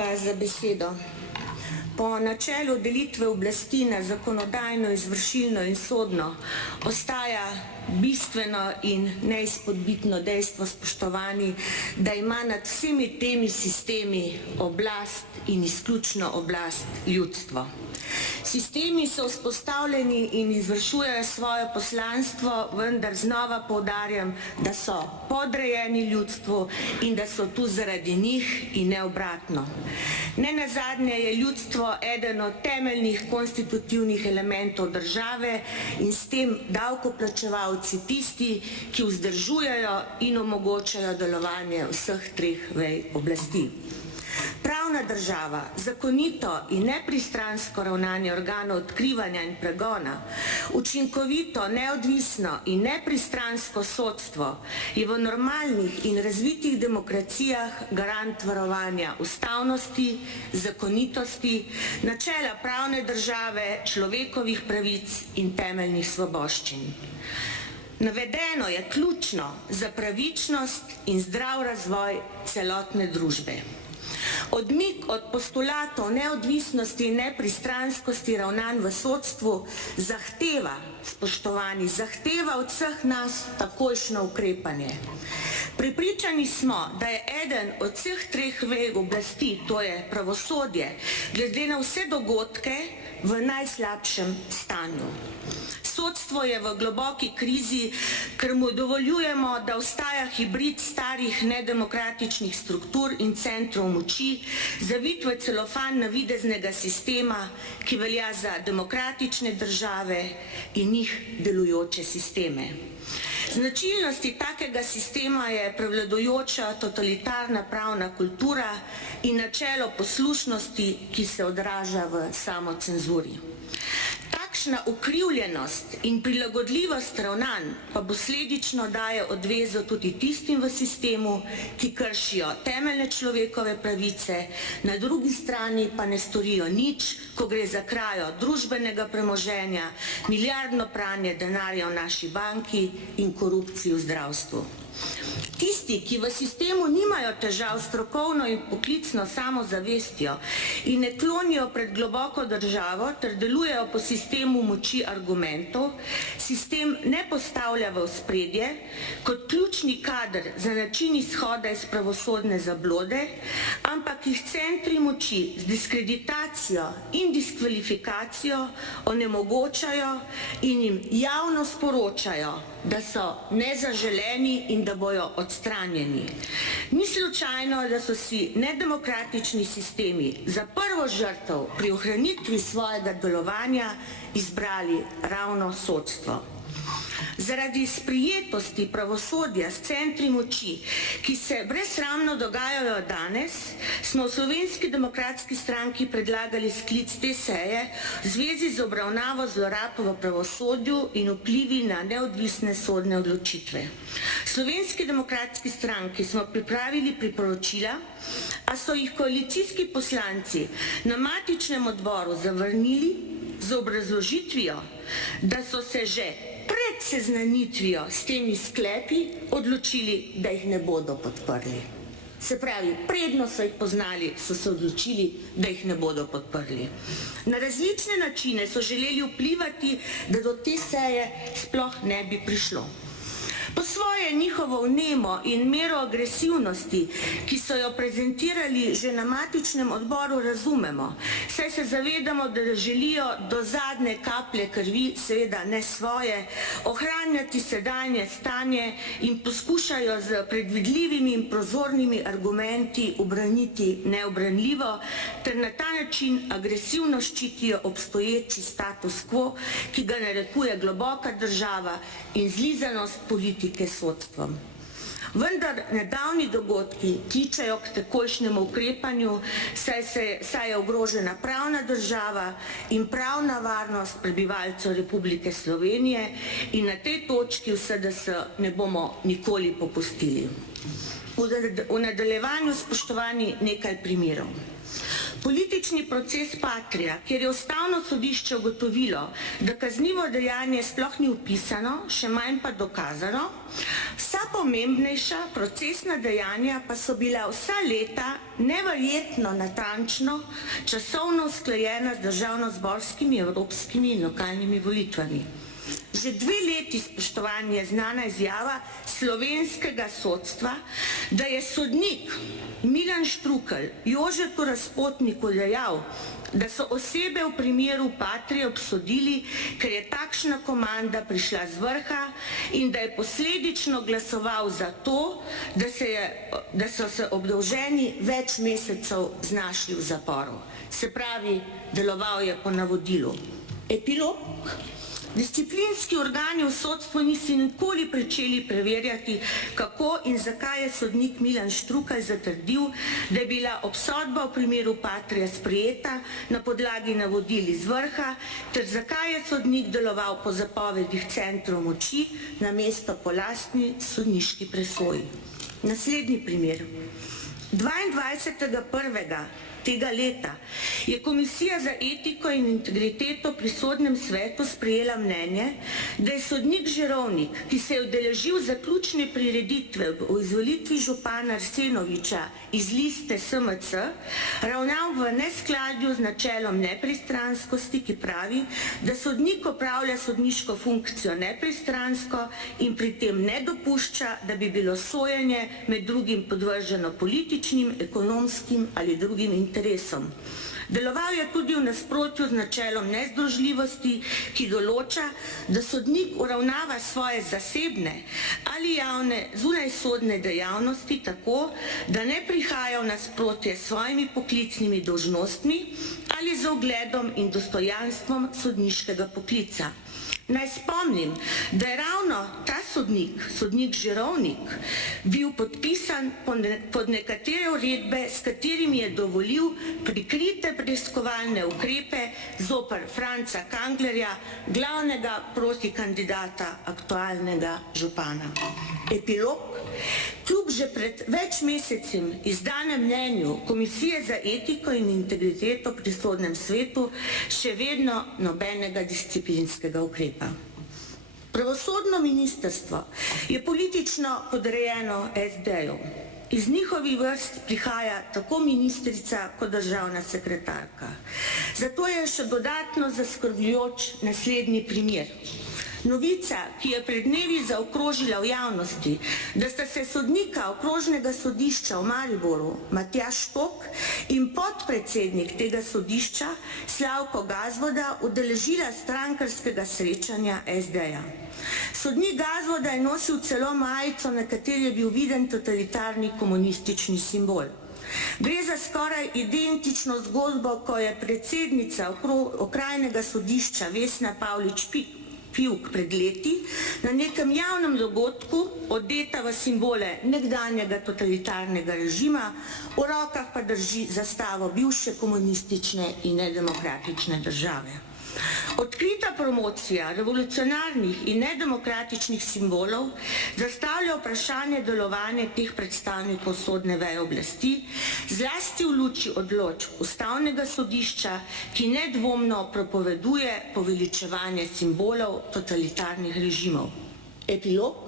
lepa za besedo. Po načelu delitve oblasti na zakonodajno, izvršilno in sodno ostaja bistveno in neizpodbitno dejstvo, spoštovani, da ima nad vsemi temi sistemi oblast in izključno oblast ljudstvo. Sistemi so vzpostavljeni in izvršujejo svoje poslanstvo, vendar znova poudarjam, da so podrejeni ljudstvu in da so tu zaradi njih in ne obratno. Nenazadnje je ljudstvo eden od temeljnih konstitutivnih elementov države in s tem davkoplačevalci tisti, ki vzdržujejo in omogočajo delovanje vseh treh vej oblasti. Pravna država, zakonito in nepristransko ravnanje organov odkrivanja in pregona, učinkovito, neodvisno in nepristransko sodstvo je v normalnih in razvitih demokracijah garant varovanja ustavnosti, zakonitosti, načela pravne države, človekovih pravic in temeljnih svoboščin. Navedeno je ključno za pravičnost in zdrav razvoj celotne družbe. Odmik od postulatov neodvisnosti in nepristranskosti ravnanj v sodstvu zahteva, spoštovani, zahteva od vseh nas takojšnje ukrepanje. Prepričani smo, da je eden od vseh treh vej oblasti, to je pravosodje, glede na vse dogodke v najslabšem stanju. Sodstvo je v globoki krizi, ker mu dovoljujemo, da ostaja hibrid starih nedemokratičnih struktur in centrov moči, zavit v celofan navideznega sistema, ki velja za demokratične države in njih delujoče sisteme. Značilnosti takega sistema je prevladujoča totalitarna pravna kultura in načelo poslušnosti, ki se odraža v samocenzuri. Takšna ukrivljenost in prilagodljivost ravnanj pa posledično daje odvezo tudi tistim v sistemu, ki kršijo temeljne človekove pravice, na drugi strani pa ne storijo nič, ko gre za krajo družbenega premoženja, milijardno pranje denarja v naši banki in korupcijo v zdravstvu. Tisti, ki v sistemu nimajo težav s strokovno in poklicno samozavestjo in ne klonijo pred globoko državo ter delujejo po sistemu moči argumentov, sistem ne postavlja v ospredje kot ključni kader za način izhoda iz pravosodne zablode, ampak jih centri moči z diskreditacijo in diskvalifikacijo onemogočajo in jim javno sporočajo, da so nezaželeni in da bojo odstranjeni. Ni slučajno, da so si nedemokratični sistemi za prvo žrtev pri ohranitvi svojega delovanja izbrali ravno sodstvo. Zaradi sprijetosti pravosodja s centri moči, ki se brezsramno dogajajo danes, smo v Slovenski demokratski stranki predlagali sklic te seje v zvezi z obravnavo zlorab v pravosodju in vplivi na neodvisne sodne odločitve. V Slovenski demokratski stranki smo pripravili priporočila, a so jih koalicijski poslanci na matičnem odboru zavrnili z obrazložitvijo, da so se že pred seznanitvijo s temi sklepi odločili, da jih ne bodo podprli. Se pravi, predno so jih poznali, so se odločili, da jih ne bodo podprli. Na različne načine so želeli vplivati, da do te seje sploh ne bi prišlo. Po svoje njihovo vnemo in mero agresivnosti, ki so jo prezentirali že na matičnem odboru, razumemo, saj se zavedamo, da želijo do zadnje kaplje krvi, seveda ne svoje, ohranjati sedanje stanje in poskušajo z predvidljivimi in prozornimi argumenti ubraniti neobranljivo, ter na ta način agresivno ščitijo obstoječi status quo, ki ga narekuje globoka država in zlizanost politike sodstvom. Vendar nedavni dogodki kličejo k takojšnjemu ukrepanju, saj je ogrožena pravna država in pravna varnost prebivalcev Republike Slovenije in na tej točki v SDS ne bomo nikoli popustili. V nadaljevanju, spoštovani, nekaj primerov. Politični proces Patria, kjer je ustavno sodišče ugotovilo, da kaznivo dejanje sploh ni vpisano, še manj pa dokazano, vsa pomembnejša procesna dejanja pa so bila vsa leta neverjetno natančno časovno usklajena z državnozborskimi, evropskimi in lokalnimi volitvami. Že 2 leti, spoštovani, je znana izjava slovenskega sodstva, da je sodnik Milan Štrukelj Jožetu Razpotniku dejal, da so osebe v primeru Patrie obsodili, ker je takšna komanda prišla z vrha in da je posledično glasoval za to, da so se obdolženi več mesecev znašli v zaporu. Se pravi, deloval je po navodilu. Epilog. Disciplinski organi v sodstvu niso nikoli pričeli preverjati, kako in zakaj je sodnik Milan Štrukelj zatrdil, da je bila obsodba v primeru Patria sprejeta na podlagi navodil iz vrha, ter zakaj je sodnik deloval po zapovedih centrov moči namesto po lastni sodniški presoji. Naslednji primer. 22.1. tega leta je Komisija za etiko in integriteto pri sodnem svetu sprejela mnenje, da je sodnik Žirovnik, ki se je udeležil zaključne prireditve v izvolitvi župana Arsenoviča iz liste SMC, ravnal v neskladju z načelom nepristranskosti, ki pravi, da sodnik opravlja sodniško funkcijo nepristransko in pri tem ne dopušča, da bi bilo sojenje med drugim podvrženo političnim, ekonomskim ali drugim interesom. Deloval je tudi v nasprotju z načelom nezdružljivosti, ki določa, da sodnik uravnava svoje zasebne ali javne zunajsodne dejavnosti tako, da ne prihaja v nasprotje s svojimi poklicnimi dolžnostmi ali z ugledom in dostojanstvom sodniškega poklica. Naj spomnim, da je ravno ta sodnik, sodnik Žirovnik, bil podpisan pod nekatere uredbe, s katerimi je dovolil prikrite preiskovalne ukrepe zoper Franca Kanglerja, glavnega protikandidata aktualnega župana. Epilog. Kljub že pred več mesecem izdanem mnenju Komisije za etiko in integriteto pri sodnem svetu še vedno nobenega disciplinskega ukrepa. Pravosodno ministrstvo je politično podrejeno SD-ju. Iz njihovih vrst prihaja tako ministrica kot državna sekretarka. Zato je še dodatno zaskrbljujoč naslednji primer. Novica, ki je pred dnevi zaokrožila v javnosti, da sta se sodnika okrožnega sodišča v Mariboru Matjaž Tok in podpredsednik tega sodišča Slavko Gazvoda udeležila strankarskega srečanja SD-ja. Sodnik Gazvoda je nosil celo majico, na kateri je bil viden totalitarni komunistični simbol. Gre za skoraj identično zgodbo, ko je predsednica okrajnega sodišča Vesna Pavlič-Pivk pred leti na nekem javnem dogodku, odeta v simbole nekdanjega totalitarnega režima, v rokah pa drži zastavo bivše komunistične in nedemokratične države. Odkrita promocija revolucionarnih in nedemokratičnih simbolov zastavlja vprašanje delovanja teh predstavnikov sodne veje oblasti, zlasti v luči odločb Ustavnega sodišča, ki nedvomno propoveduje poveličevanje simbolov totalitarnih režimov. Epilog.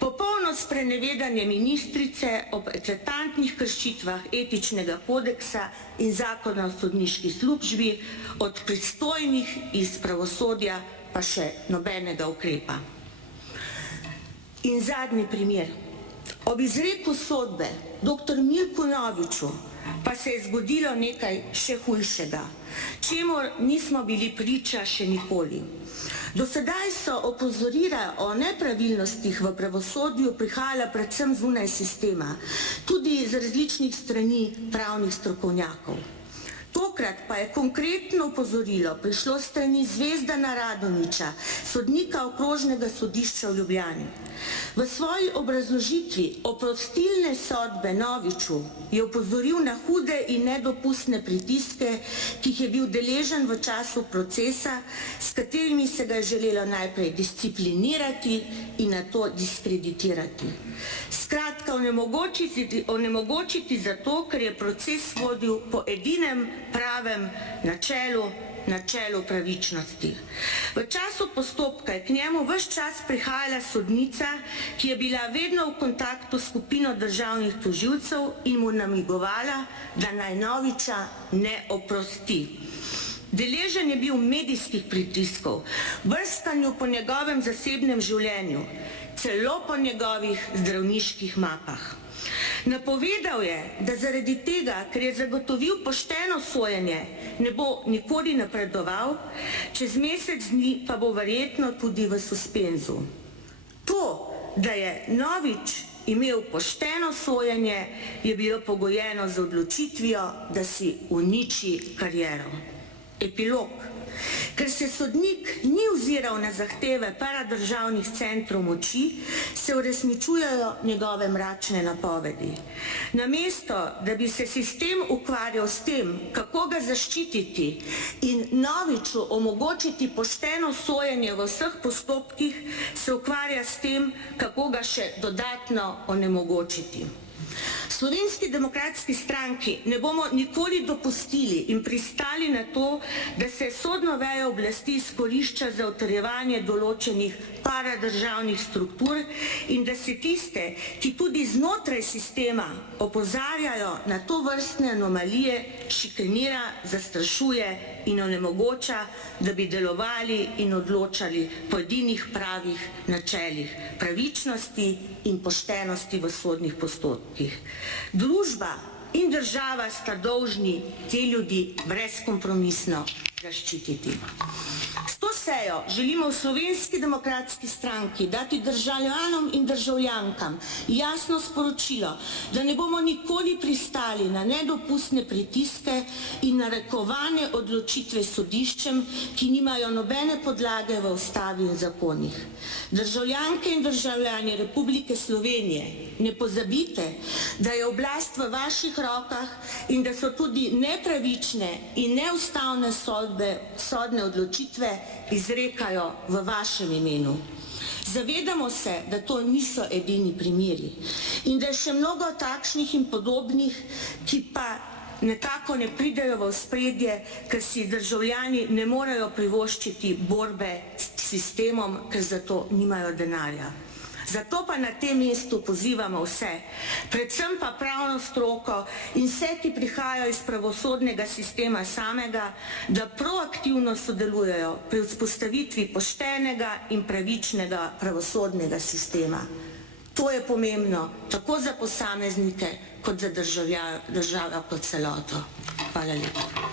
Popolno sprenevedanje ministrice ob eklatantnih kršitvah etičnega kodeksa in zakona o sodniški službi, od pristojnih iz pravosodja pa še nobenega ukrepa. In zadnji primer. Ob izreku sodbe dr. Milku Noviču pa se je zgodilo nekaj še hujšega, čemur nismo bili priča še nikoli. Do sedaj so opozorila o nepravilnostih v pravosodju prihajala predvsem zunaj sistema, tudi z različnih strani pravnih strokovnjakov. Tokrat pa je konkretno opozorilo prišlo strani Zvezdana Radonjića, sodnika okrožnega sodišča v Ljubljani. V svoji obrazložitvi oprostilne sodbe Noviču je opozoril na hude in nedopustne pritiske, ki jih je bil deležen v času procesa, s katerimi se ga je želelo najprej disciplinirati in nato diskreditirati. Skratka, onemogočiti zato, ker je proces vodil po edinem pravem načelu pravičnosti. V času postopka je k njemu ves čas prihajala sodnica, ki je bila vedno v kontaktu s skupino državnih tožilcev in mu namigovala, da naj Noviča ne oprosti. Deležen je bil medijskih pritiskov, brskanju po njegovem zasebnem življenju, celo po njegovih zdravniških mapah. Napovedal je, da zaradi tega, ker je zagotovil pošteno sojenje, ne bo nikoli napredoval, čez mesec dni pa bo verjetno tudi v suspenzu. To, da je Novič imel pošteno sojenje, je bilo pogojeno z odločitvijo, da si uniči kariero. Epilog. Ker se sodnik ni oziral na zahteve paradržavnih centrov moči, se uresničujejo njegove mračne napovedi. Namesto, da bi se sistem ukvarjal s tem, kako ga zaščititi in Noviču omogočiti pošteno sojenje v vseh postopkih, se ukvarja s tem, kako ga še dodatno onemogočiti. Slovenski demokratski stranki ne bomo nikoli dopustili in pristali na to, da se sodno vejo oblasti izkorišča za utrjevanje določenih paradržavnih struktur in da se tiste, ki tudi znotraj sistema opozarjajo na tovrstne anomalije, šikanira, zastrašuje in onemogoča, da bi delovali in odločali po edinih pravih načelih pravičnosti in poštenosti v sodnih postopkih. Družba in država sta dolžni te ljudi brezkompromisno zaščititi. S to sejo želimo v Slovenski demokratski stranki dati državljanom in državljankam jasno sporočilo, da ne bomo nikoli pristali na nedopustne pritiske in narekovane odločitve sodiščem, ki nimajo nobene podlage v ustavi in zakonih. Državljanke in državljani Republike Slovenije, ne pozabite, da je oblast v vaših rokah in da so tudi nepravične in neustavne sodne odločitve izrekajo v vašem imenu. Zavedamo se, da to niso edini primeri in da je še mnogo takšnih in podobnih, ki pa nekako ne pridejo v ospredje, ker si državljani ne morejo privoščiti borbe s sistemom, ker za to nimajo denarja. Zato pa na tem mestu pozivamo vse, predvsem pa pravno stroko in vse, ki prihajajo iz pravosodnega sistema samega, da proaktivno sodelujejo pri vzpostavitvi poštenega in pravičnega pravosodnega sistema. To je pomembno tako za posameznike kot za državo kot celoto. Hvala lepa.